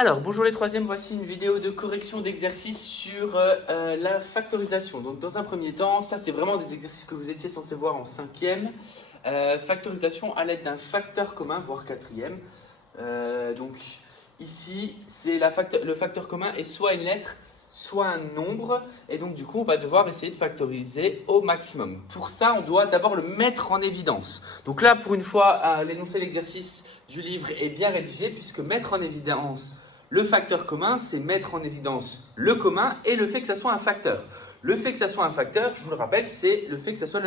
Alors, bonjour les troisièmes, voici une vidéo de correction d'exercices sur la factorisation. Donc, dans un premier temps, ça c'est vraiment des exercices que vous étiez censé voir en cinquième. Factorisation à l'aide d'un facteur commun, voire quatrième. Donc, ici, c'est le facteur commun est soit une lettre, soit un nombre. Et donc, du coup, on va devoir essayer de factoriser au maximum. Pour ça, on doit d'abord le mettre en évidence. Donc là, pour une fois, l'énoncé de l'exercice du livre est bien rédigé, puisque mettre en évidence le facteur commun, c'est mettre en évidence le commun et le fait que ça soit un facteur. Le fait que ça soit un facteur, je vous le rappelle, c'est le fait que ça soit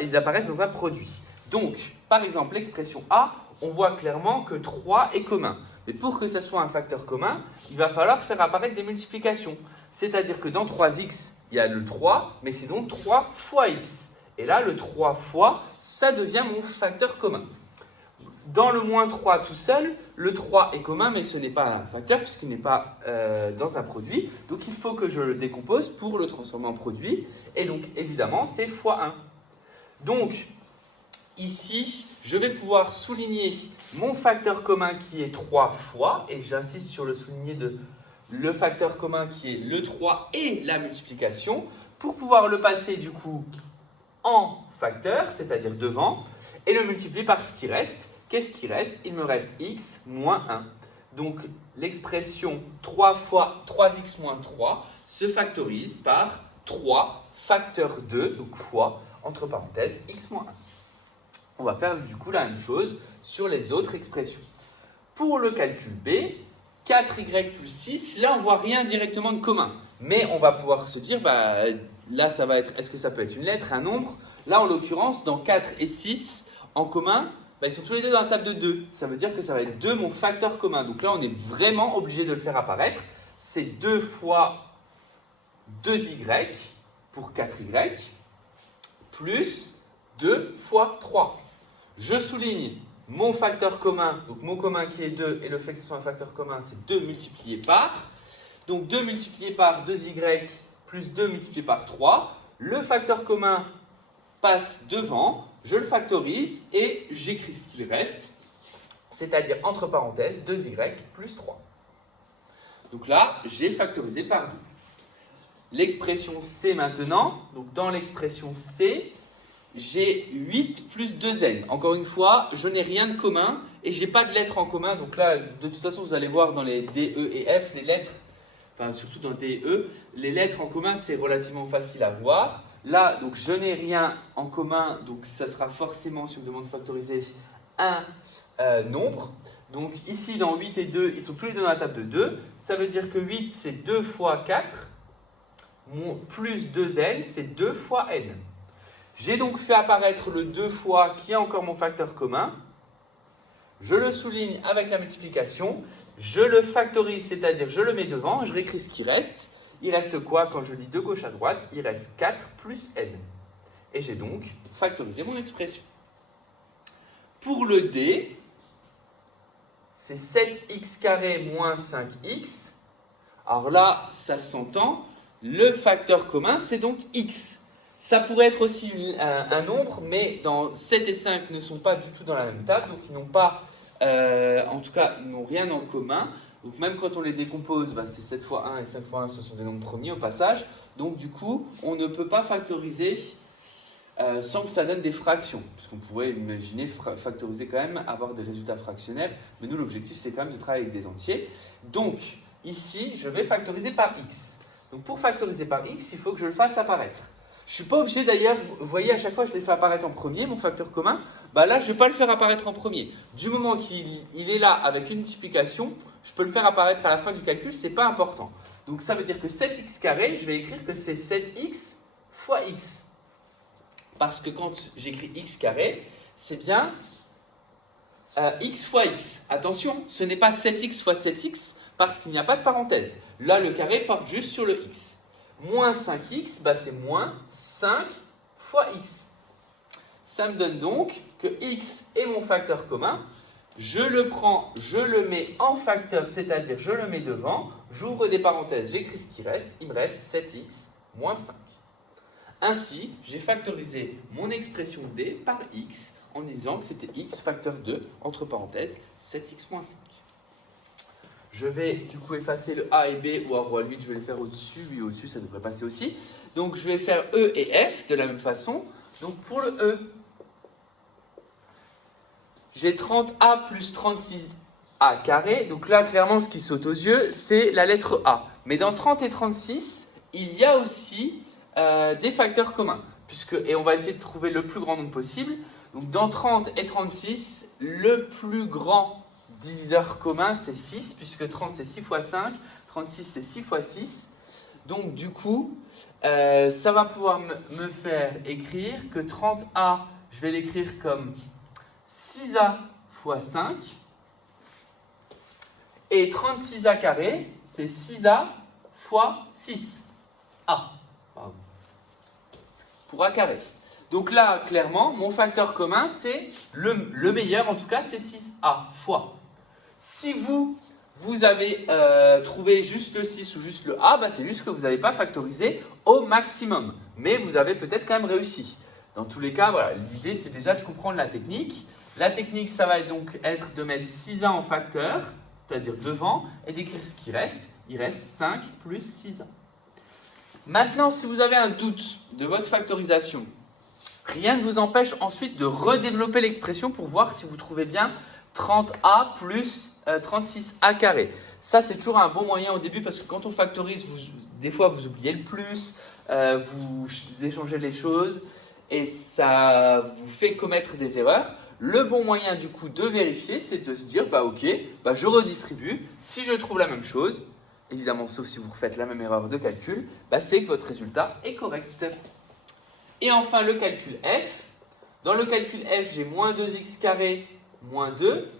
il apparaisse dans un produit. Donc, par exemple, l'expression A, on voit clairement que 3 est commun. Mais pour que ça soit un facteur commun, il va falloir faire apparaître des multiplications. C'est-à-dire que dans 3x, il y a le 3, mais c'est donc 3 fois x. Et là, le 3 fois, ça devient mon facteur commun. Dans le moins 3 tout seul, le 3 est commun, mais ce n'est pas un facteur puisqu'il n'est pas dans un produit. Donc, il faut que je le décompose pour le transformer en produit. Et donc, évidemment, c'est fois 1. Donc, ici, je vais pouvoir souligner mon facteur commun qui est 3 fois. Et j'insiste sur le souligner de le facteur commun qui est le 3 et la multiplication. Pour pouvoir le passer, du coup, en facteur, c'est-à-dire devant, et le multiplier par ce qui reste. Qu'est-ce qui reste? Il me reste x moins 1. Donc, l'expression 3 fois 3x moins 3 se factorise par 3 facteur 2, donc fois, entre parenthèses, x moins 1. On va faire du coup la même chose sur les autres expressions. Pour le calcul B, 4y plus 6, là on ne voit rien directement de commun. Mais on va pouvoir se dire, là ça va être, est-ce que ça peut être une lettre, un nombre? Là en l'occurrence, dans 4 et 6, en commun, ils sont tous les deux dans la table de 2. Ça veut dire que ça va être 2 mon facteur commun. Donc là, on est vraiment obligé de le faire apparaître. C'est 2 fois 2y pour 4y plus 2 fois 3. Je souligne mon facteur commun, donc mon commun qui est 2 et le fait que ce soit un facteur commun, c'est 2 multiplié par. Donc 2 multiplié par 2y plus 2 multiplié par 3. Le facteur commun passe devant. Je le factorise et j'écris ce qu'il reste, c'est-à-dire entre parenthèses 2y plus 3. Donc là, j'ai factorisé par 2. L'expression C maintenant, donc dans l'expression C, j'ai 8 plus 2n. Encore une fois, je n'ai rien de commun et je n'ai pas de lettres en commun. Donc là, de toute façon, vous allez voir dans les D, E et F, les lettres, enfin surtout dans D et E, les lettres en commun, c'est relativement facile à voir. Là, donc je n'ai rien en commun, donc ça sera forcément, si on me demande de factoriser, un nombre. Donc ici, dans 8 et 2, ils sont tous les deux dans la table de 2. Ça veut dire que 8, c'est 2 fois 4, plus 2n, c'est 2 fois n. J'ai donc fait apparaître le 2 fois, qui est encore mon facteur commun. Je le souligne avec la multiplication. Je le factorise, c'est-à-dire je le mets devant, je réécris ce qui reste. Il reste quoi quand je lis de gauche à droite? Il reste 4 plus n. Et j'ai donc factorisé mon expression. Pour le D, c'est 7x carré moins 5x. Alors là, ça s'entend. Le facteur commun, c'est donc x. Ça pourrait être aussi un nombre, mais 7 et 5 ne sont pas du tout dans la même table. Donc ils n'ont pas, en tout cas, ils n'ont rien en commun. Donc même quand on les décompose, c'est 7 fois 1 et 5 fois 1, ce sont des nombres premiers au passage. Donc du coup, on ne peut pas factoriser sans que ça donne des fractions. Puisqu'on pourrait imaginer factoriser quand même, avoir des résultats fractionnaires. Mais nous, l'objectif, c'est quand même de travailler avec des entiers. Donc ici, je vais factoriser par x. Donc pour factoriser par x, il faut que je le fasse apparaître. Je ne suis pas obligé d'ailleurs, vous voyez, à chaque fois, je l'ai fait apparaître en premier, mon facteur commun. Là, je ne vais pas le faire apparaître en premier. Du moment qu'il est là avec une multiplication, je peux le faire apparaître à la fin du calcul, ce n'est pas important. Donc ça veut dire que 7x carré, je vais écrire que c'est 7x fois x. Parce que quand j'écris x carré, c'est bien x fois x. Attention, ce n'est pas 7x fois 7x parce qu'il n'y a pas de parenthèse. Là, le carré porte juste sur le x. Moins 5x, c'est moins 5 fois x. Ça me donne donc que x est mon facteur commun. Je le prends, je le mets en facteur, c'est-à-dire je le mets devant. J'ouvre des parenthèses, j'écris ce qui reste. Il me reste 7x moins 5. Ainsi, j'ai factorisé mon expression D par x en disant que c'était x facteur 2, entre parenthèses, 7x moins 5. Je vais du coup effacer le A et B, ou alors lui je vais le faire au-dessus, lui au-dessus ça devrait passer aussi. Donc je vais faire E et F de la même façon. Donc pour le E, j'ai 30A plus 36A carré. Donc là, clairement, ce qui saute aux yeux, c'est la lettre A. Mais dans 30 et 36, il y a aussi des facteurs communs. Et on va essayer de trouver le plus grand nombre possible. Donc dans 30 et 36, le plus grand diviseur commun, c'est 6, puisque 30, c'est 6 fois 5, 36, c'est 6 fois 6. Donc du coup, ça va pouvoir me faire écrire que 30A, je vais l'écrire comme 6A fois 5, et 36A carré, c'est 6A fois 6A, pour A carré. Donc là, clairement, mon facteur commun, c'est le meilleur, en tout cas, c'est 6A fois. Si vous avez trouvé juste le 6 ou juste le A, bah, c'est juste que vous n'avez pas factorisé au maximum. Mais vous avez peut-être quand même réussi. Dans tous les cas, voilà, l'idée, c'est déjà de comprendre la technique. La technique, ça va donc être de mettre 6A en facteur, c'est-à-dire devant, et d'écrire ce qui reste. Il reste 5 plus 6A. Maintenant, si vous avez un doute de votre factorisation, rien ne vous empêche ensuite de redévelopper l'expression pour voir si vous trouvez bien 30A plus 36A carré. Ça, c'est toujours un bon moyen au début parce que quand on factorise, des fois, vous oubliez le plus, vous échangez les choses et ça vous fait commettre des erreurs. Le bon moyen du coup de vérifier, c'est de se dire, bah ok, bah, je redistribue. Si je trouve la même chose, évidemment, sauf si vous refaites la même erreur de calcul, bah, c'est que votre résultat est correct. Et enfin, le calcul F. Dans le calcul F, j'ai moins 2x carré moins 2.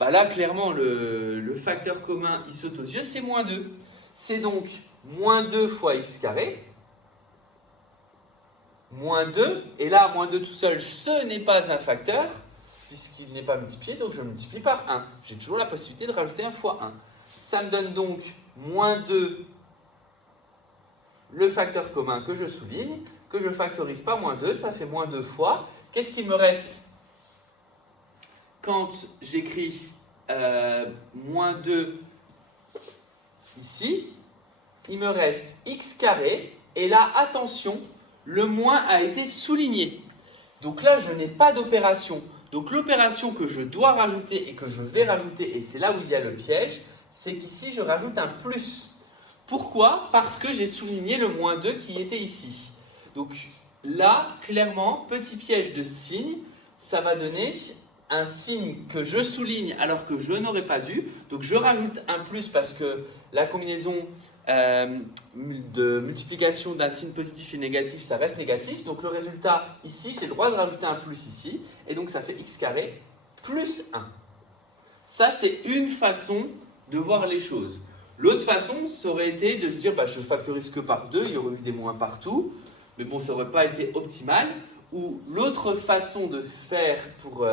Bah là, clairement, le facteur commun, il saute aux yeux, c'est moins 2. C'est donc moins 2 fois x carré, moins 2. Et là, moins 2 tout seul, ce n'est pas un facteur, puisqu'il n'est pas multiplié, donc je multiplie par 1. J'ai toujours la possibilité de rajouter 1 fois 1. Ça me donne donc moins 2, le facteur commun que je souligne, que je factorise par moins 2, ça fait moins 2 fois. Qu'est-ce qu'il me reste quand j'écris moins 2 ici? Il me reste x carré, et là, attention, le moins a été souligné. Donc là, je n'ai pas d'opération. Donc l'opération que je dois rajouter et que je vais rajouter, et c'est là où il y a le piège, c'est qu'ici, je rajoute un plus. Pourquoi? Parce que j'ai souligné le moins 2 qui était ici. Donc là, clairement, petit piège de signe, ça va donner un signe que je souligne alors que je n'aurais pas dû. Donc je rajoute un plus parce que la combinaison de multiplication d'un signe positif et négatif, ça reste négatif. Donc le résultat ici, j'ai le droit de rajouter un plus ici. Et donc ça fait x carré plus 1. Ça, c'est une façon de voir les choses. L'autre façon, ça aurait été de se dire, bah, je factorise que par 2, il y aurait eu des moins partout. Mais bon, ça n'aurait pas été optimal. Ou l'autre façon de faire pour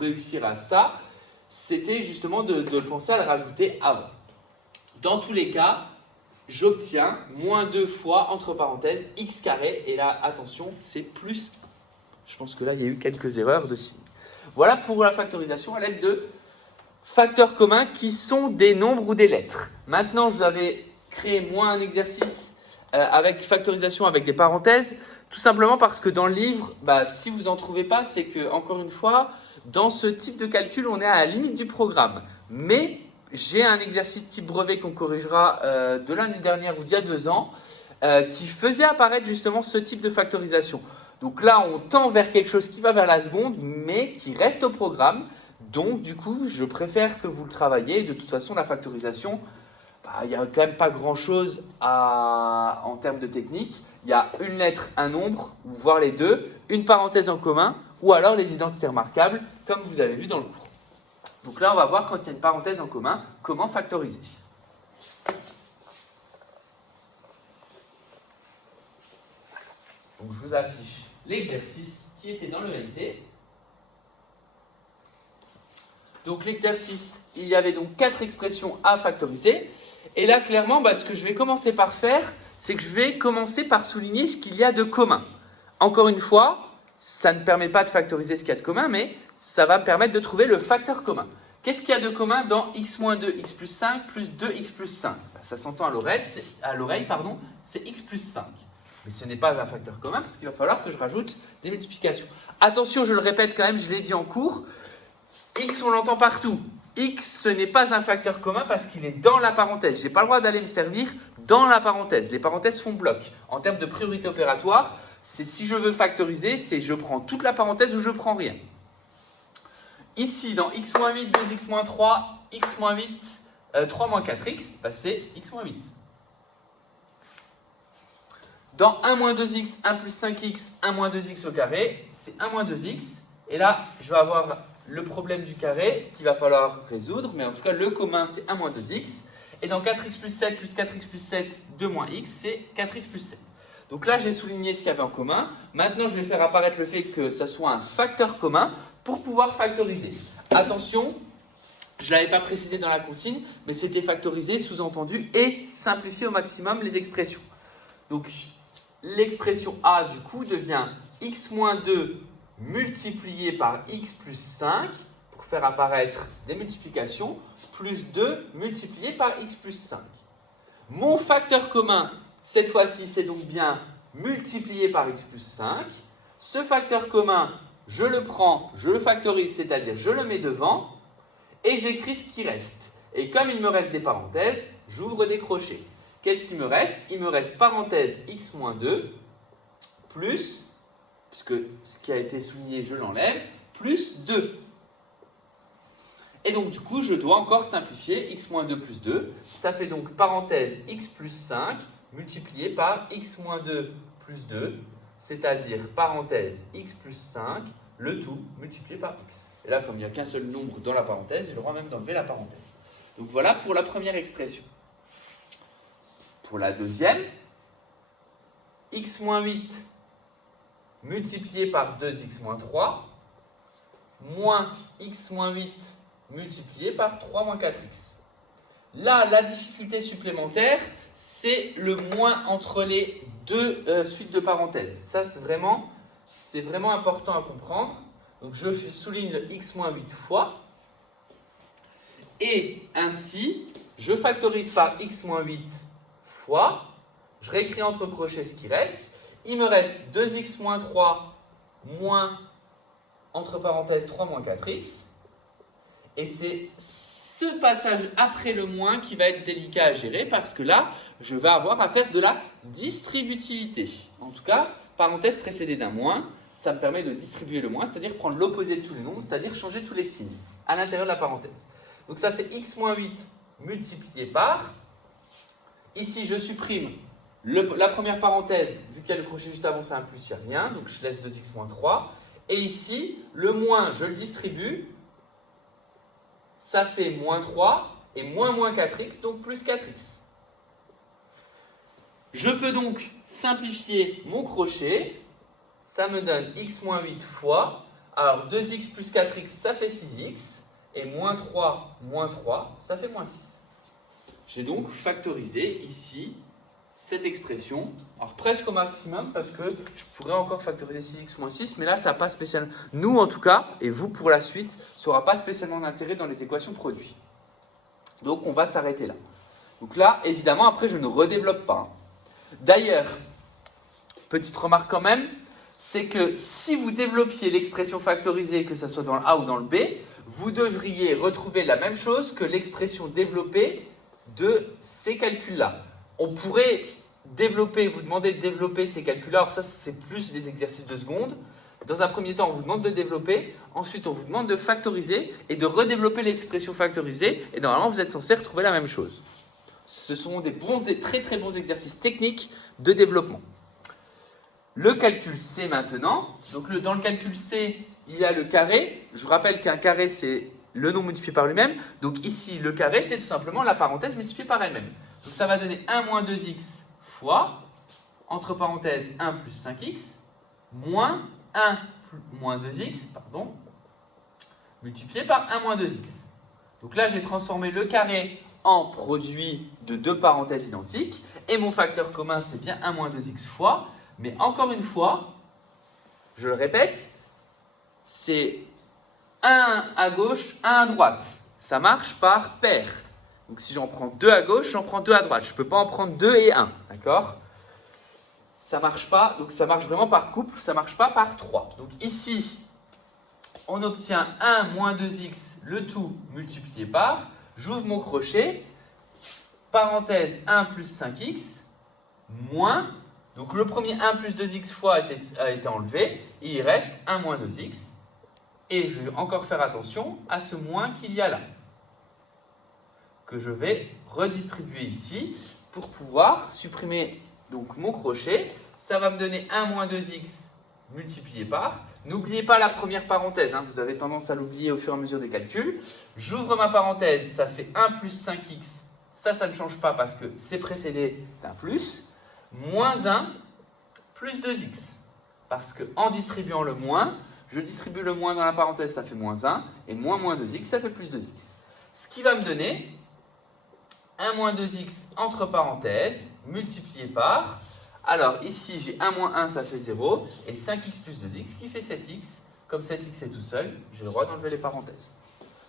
réussir à ça, c'était justement de penser à le rajouter avant. Dans tous les cas, j'obtiens moins 2 fois, entre parenthèses, x carré. Et là, attention, c'est plus 1. Je pense que là, il y a eu quelques erreurs de signe. Voilà pour la factorisation à l'aide de facteurs communs qui sont des nombres ou des lettres. Maintenant, je vous avais créé moi un exercice avec factorisation avec des parenthèses, tout simplement parce que dans le livre, bah, si vous n'en trouvez pas, c'est que, encore une fois, dans ce type de calcul, on est à la limite du programme. Mais j'ai un exercice type brevet qu'on corrigera de l'année dernière ou d'il y a 2 ans, qui faisait apparaître justement ce type de factorisation. Donc là, on tend vers quelque chose qui va vers la seconde, mais qui reste au programme. Donc, du coup, je préfère que vous le travailliez. De toute façon, la factorisation, bah, il n'y a quand même pas grand-chose en termes de technique. Il y a une lettre, un nombre, voire les deux, une parenthèse en commun, ou alors les identités remarquables, comme vous avez vu dans le cours. Donc là, on va voir quand il y a une parenthèse en commun, comment factoriser. Donc, je vous affiche l'exercice qui était dans le LT. Donc l'exercice, il y avait donc 4 expressions à factoriser. Et là, clairement, bah, ce que je vais commencer par faire, c'est que je vais commencer par souligner ce qu'il y a de commun. Encore une fois, ça ne permet pas de factoriser ce qu'il y a de commun, mais ça va me permettre de trouver le facteur commun. Qu'est-ce qu'il y a de commun dans x moins 2, x plus 5 plus 2x plus 5? Ça s'entend à l'oreille, c'est x plus 5. Mais ce n'est pas un facteur commun parce qu'il va falloir que je rajoute des multiplications. Attention, je le répète quand même, je l'ai dit en cours, x on l'entend partout. X ce n'est pas un facteur commun parce qu'il est dans la parenthèse. Je n'ai pas le droit d'aller me servir dans la parenthèse. Les parenthèses font bloc. En termes de priorité opératoire, c'est si je veux factoriser, c'est je prends toute la parenthèse ou je prends rien. Ici, dans x moins 8, 2x moins 3, x moins 8, 3 moins 4x, c'est x moins 8. Dans 1 moins 2x, 1 plus 5x, 1 moins 2x au carré, c'est 1 moins 2x. Et là, je vais avoir le problème du carré qu'il va falloir résoudre. Mais en tout cas, le commun, c'est 1 moins 2x. Et dans 4x plus 7 plus 4x plus 7, 2 moins x, c'est 4x plus 7. Donc là, j'ai souligné ce qu'il y avait en commun. Maintenant, je vais faire apparaître le fait que ça soit un facteur commun pour pouvoir factoriser. Attention, je ne l'avais pas précisé dans la consigne, mais c'était factoriser, sous-entendu, et simplifier au maximum les expressions. Donc, l'expression a, du coup, devient x moins 2 multiplié par x plus 5, pour faire apparaître des multiplications, plus 2 multiplié par x plus 5. Mon facteur commun, cette fois-ci, c'est donc bien multiplié par x plus 5. Ce facteur commun, je le prends, je le factorise, c'est-à-dire je le mets devant, et j'écris ce qui reste. Et comme il me reste des parenthèses, j'ouvre des crochets. Qu'est-ce qui me reste? Il me reste parenthèse x moins 2 plus, puisque ce qui a été souligné, je l'enlève, plus 2. Et donc, du coup, je dois encore simplifier x moins 2 plus 2. Ça fait donc parenthèse x plus 5 multiplié par x moins 2 plus 2, c'est-à-dire parenthèse x plus 5, le tout multiplié par x. Et là, comme il n'y a qu'un seul nombre dans la parenthèse, j'ai le droit même d'enlever la parenthèse. Donc voilà pour la première expression. Pour la deuxième, x moins 8 multiplié par 2x moins 3, moins x moins 8 multiplié par 3 moins 4x. Là, la difficulté supplémentaire, c'est le moins entre les deux suites de parenthèses. Ça, c'est vraiment important à comprendre. Donc, je souligne le x moins 8 fois. Et ainsi, je factorise par x moins 8 fois. Je réécris entre crochets ce qui reste. Il me reste 2x moins 3 moins, entre parenthèses, 3 moins 4x. Et c'est ce passage après le moins qui va être délicat à gérer parce que là, je vais avoir à faire de la distributivité. En tout cas, parenthèse précédée d'un moins, ça me permet de distribuer le moins, c'est-à-dire prendre l'opposé de tous les nombres, c'est-à-dire changer tous les signes à l'intérieur de la parenthèse. Donc ça fait x moins 8 multiplié par, ici je supprime la première parenthèse, vu qu'il y a le crochet juste avant, c'est un plus, il n'y a rien, donc je laisse 2x moins 3. Et ici, le moins, je le distribue, ça fait moins 3 et moins 4x, donc plus 4x. Je peux donc simplifier mon crochet. Ça me donne x moins 8 fois. Alors 2x plus 4x, ça fait 6x. Et moins 3, ça fait moins 6. J'ai donc factorisé ici cette expression. Alors presque au maximum parce que je pourrais encore factoriser 6x moins 6. Mais là, ça n'a pas spécialement... Nous, en tout cas, et vous pour la suite, ça n'aura pas spécialement d'intérêt dans les équations produits. Donc on va s'arrêter là. Donc là, évidemment, après, je ne redéveloppe pas. D'ailleurs, petite remarque quand même, c'est que si vous développiez l'expression factorisée, que ce soit dans le A ou dans le B, vous devriez retrouver la même chose que l'expression développée de ces calculs-là. On pourrait vous demander de développer ces calculs-là. Alors ça, c'est plus des exercices de seconde. Dans un premier temps, on vous demande de développer. Ensuite, on vous demande de factoriser et de redévelopper l'expression factorisée. Et normalement, vous êtes censé retrouver la même chose. Ce sont des très très bons exercices techniques de développement. Le calcul C maintenant. Donc dans le calcul C, il y a le carré. Je vous rappelle qu'un carré, c'est le nombre multiplié par lui-même. Donc ici, le carré, c'est tout simplement la parenthèse multipliée par elle-même. Donc ça va donner 1 moins 2x fois, entre parenthèses, 1 plus 5x, moins 1 moins 2x, multiplié par 1 moins 2x. Donc là, j'ai transformé le carré en produit de deux parenthèses identiques. Et mon facteur commun, c'est bien 1 moins 2x fois. Mais encore une fois, je le répète, c'est 1 à gauche, 1 à droite. ça marche par paire. Donc si j'en prends 2 à gauche, j'en prends 2 à droite. Je ne peux pas en prendre 2 et 1, d'accord? Ça ne marche pas, donc ça marche vraiment par couple, ça ne marche pas par 3. Donc ici, on obtient 1 moins 2x, le tout multiplié par, j'ouvre mon crochet, parenthèse 1 plus 5x, moins, donc le premier 1 plus 2x fois a été enlevé, et il reste 1 moins 2x, et je vais encore faire attention à ce moins qu'il y a là, que je vais redistribuer ici, pour pouvoir supprimer donc mon crochet. Ça va me donner 1 moins 2x multiplié par, n'oubliez pas la première parenthèse, hein, vous avez tendance à l'oublier au fur et à mesure des calculs. J'ouvre ma parenthèse, ça fait 1 plus 5x, ça ne change pas parce que c'est précédé d'un plus, moins 1 plus 2x, parce qu'en distribuant le moins, je distribue le moins dans la parenthèse, ça fait moins 1, et moins 2x, ça fait plus 2x. Ce qui va me donner 1 moins 2x entre parenthèses, multiplié par, alors ici j'ai 1 moins 1, ça fait 0, et 5x plus 2x qui fait 7x. Comme 7x est tout seul, j'ai le droit d'enlever les parenthèses.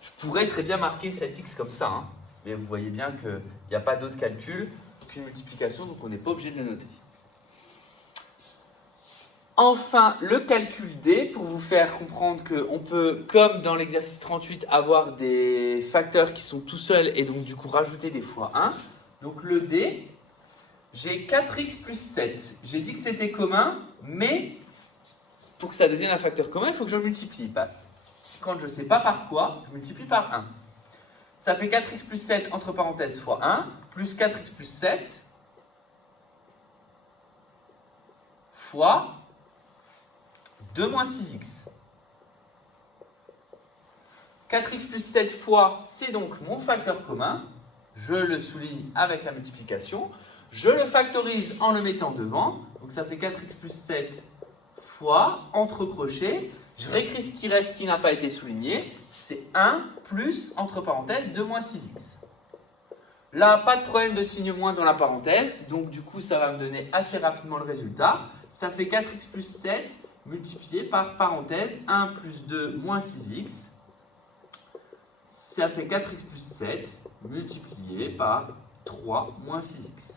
Je pourrais très bien marquer 7x comme ça, hein, mais vous voyez bien qu'il n'y a pas d'autre calcul qu'une multiplication, donc on n'est pas obligé de le noter. Enfin, le calcul D, pour vous faire comprendre qu'on peut, comme dans l'exercice 38, avoir des facteurs qui sont tout seuls et donc du coup rajouter des fois 1. Donc le D, j'ai 4x plus 7. J'ai dit que c'était commun, mais pour que ça devienne un facteur commun, il faut que je multiplie. Quand je ne sais pas par quoi, je multiplie par 1. Ça fait 4x plus 7 entre parenthèses fois 1, plus 4x plus 7 fois 2 moins 6x. 4x plus 7 fois, c'est donc mon facteur commun. Je le souligne avec la multiplication. Je le factorise en le mettant devant. Donc ça fait 4x plus 7 fois, entre crochets. Je réécris ce qui reste qui n'a pas été souligné. C'est 1 plus, entre parenthèses, 2 moins 6x. Là, pas de problème de signe moins dans la parenthèse. Donc du coup, ça va me donner assez rapidement le résultat. Ça fait 4x plus 7 multiplié par parenthèse 1 plus 2 moins 6x. Ça fait 4x plus 7 multiplié par 3 moins 6x.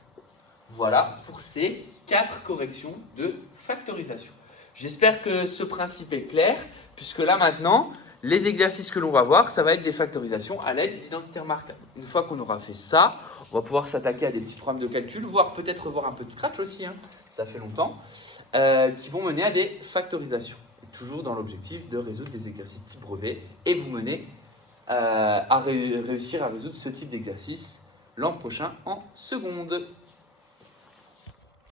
Voilà pour ces 4 corrections de factorisation. J'espère que ce principe est clair, puisque là maintenant, les exercices que l'on va voir, ça va être des factorisations à l'aide d'identité remarquable. Une fois qu'on aura fait ça, on va pouvoir s'attaquer à des petits problèmes de calcul, voire peut-être voir un peu de Scratch aussi, hein, ça fait longtemps, qui vont mener à des factorisations. Toujours dans l'objectif de résoudre des exercices type brevet et vous mener à réussir à résoudre ce type d'exercice l'an prochain en seconde.